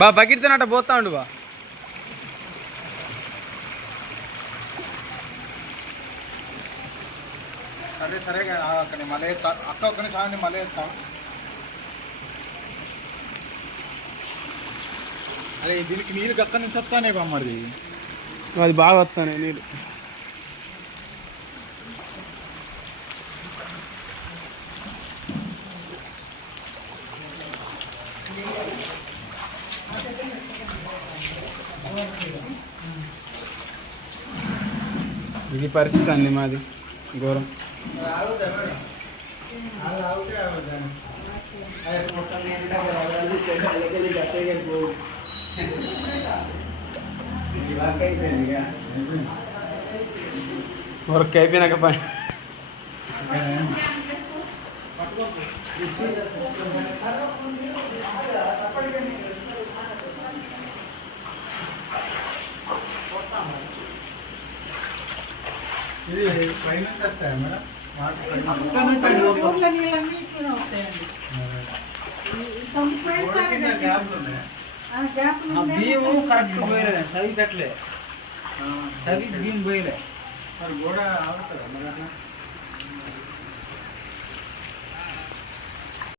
బా బకెట్తో అట్ట పోతా ఉండు బా. సరే సరే అక్కడ మళ్ళీ అక్క ఒక్కని సాయండి మళ్ళీ ఎత్తాం. అరే దీనికి నీరు అక్కడి నుంచి వస్తానే మరి. అది బాగా వస్తాను నీళ్ళు. ఇది పరిస్థితి అండి మాది. ఘోరం. వర్క్ అయిపోయినాక పని. ఇది పైన వస్తాయా మేడం వాటర్ ఊర్ల నీళ్ళన్నీ ఇట్లనే వస్తాయండి. ఈ పంపు పైన సార్ కింద గ్యాప్లు ఉన్నాయా ఆ గ్యాప్ ఆ బియ్యము కరెక్ట్ పోయలే చదివి పెట్టలే చదివి బియ్యం పోయలే మరి గోడ ఆగుతుందా మరి అట్లా